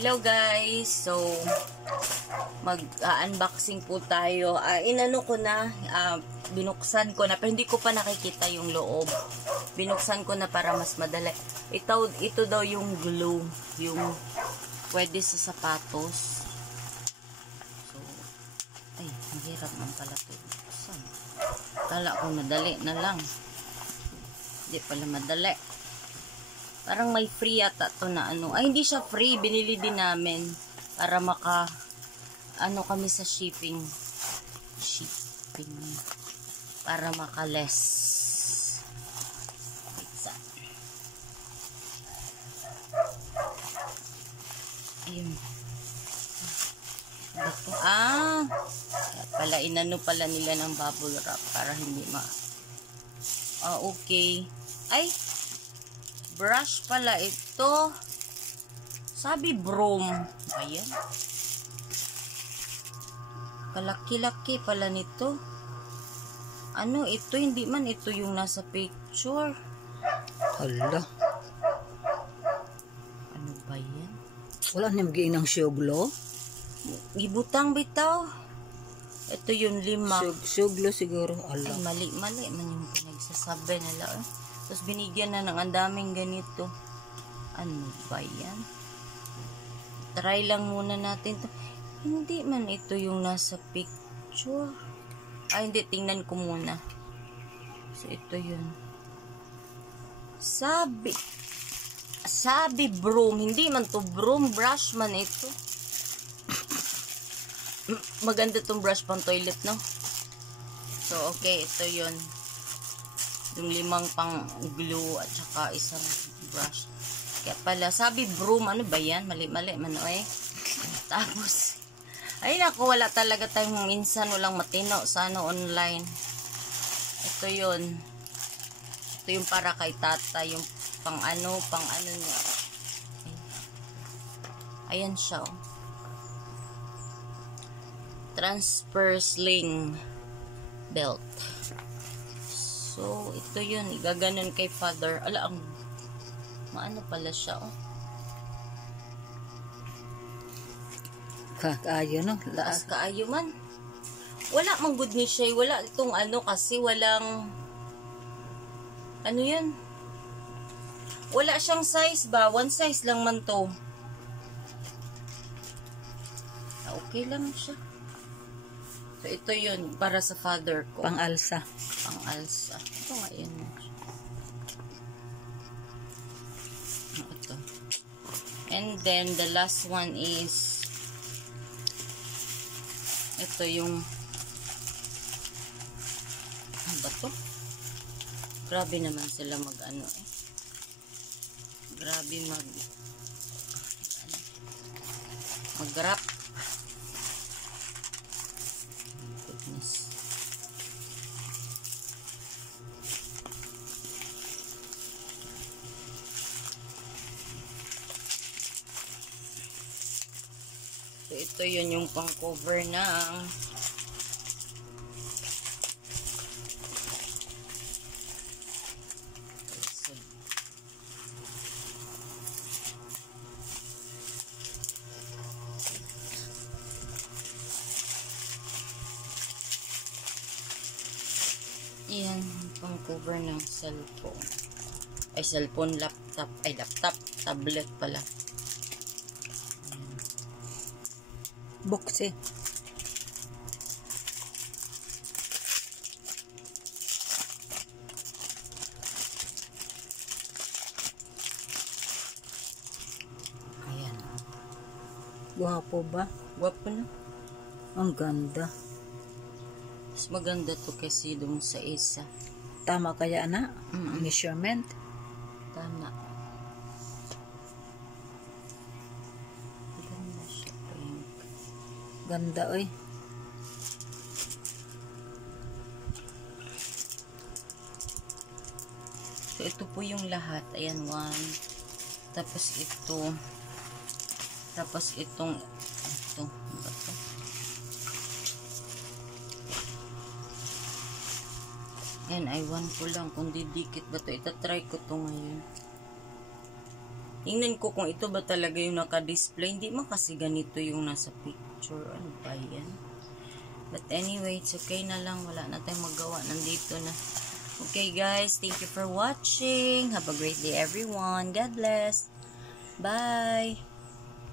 Hello guys, so mag-unboxing po tayo. Inano ko na, binuksan ko na, pero hindi ko pa nakikita yung loob. Binuksan ko na para mas madali. Ito daw yung glue, yung pwede sa sapatos. So, ay, mahirap man pala ito. Kala ko madali na lang. Hindi pala madali. Parang may free yata to na ano. Ay, hindi siya free. Binili din namin. Para ano kami sa shipping. Para maka-less. Pizza. Ayun. Dito. Kaya pala, inano pala nila ng bubble wrap. Para hindi okay. Ay! Brush pala ito. Sabi broom. Ayan. Kalaki-laki pala nito. Ano ito? Hindi man ito yung nasa picture. Hala. Ano ba yan? Wala niyang magiing ng suglo? Gibutang bitaw. Ito yung 5. Suglo siguro. Ay, Ala. mali man yung pinagsasabi nila. Tapos binigyan na ng andaming ganito. Ano ba yan? Try lang muna natin to. Hindi man ito yung nasa picture. Hindi. Tingnan ko muna. So, ito yun. Sabi broom. Hindi man to broom. Brush man ito. Maganda tong brush pang toilet, no? So, okay. Ito yun. Yung 5 pang glue at saka isang brush. Kaya pala, sabi broom, ano ba yan? Mali-mali man Tapos, ay naku, wala talaga tayong minsan, walang matino sa online. Ito yun. Ito yung para kay tata, yung pang ano niya. Ayan siya, oh. Transfer sling belt. So, ito yun. Igaganon kay father. Ala, maano pala siya, oh. Kaayo, no? Laas kaayo man. Wala mang good ni siya. Wala itong kasi walang ano yun? Wala siyang size ba? One size lang man to. Okay lang siya. So, ito yun. Para sa father ko. Pang-alsa. Pang-alsa. Ito nga yun. Ito. And then, the last one is ito yung ano ba to? Grabe naman sila grabe mag-wrap. Goodness. So, ito yun yung pang-cover ng yan, pang-cover ng cellphone. Ay, cellphone, laptop. Ay, laptop. Tablet pala. Boxe. Ayan. Guwapo ba? Guwapo na. Ang ganda. Mas maganda to kasi dun sa isa. Tama kaya na? Ang measurement? Tama. Ganda siya. Pink. Ganda, oy. So, ito po yung lahat. Ayan, 1. Tapos ito. Tapos itong ito. Ano to? Ayan, I want ko lang kung didikit ba ito. Itatry ko to ngayon. Tingnan ko kung ito ba talaga yung naka-display. Hindi man kasi ganito yung nasa picture. Ano ba yan? But anyway, it's okay na lang. Wala na tayong magawa. Nandito na. Okay guys, thank you for watching. Have a great day everyone. God bless. Bye.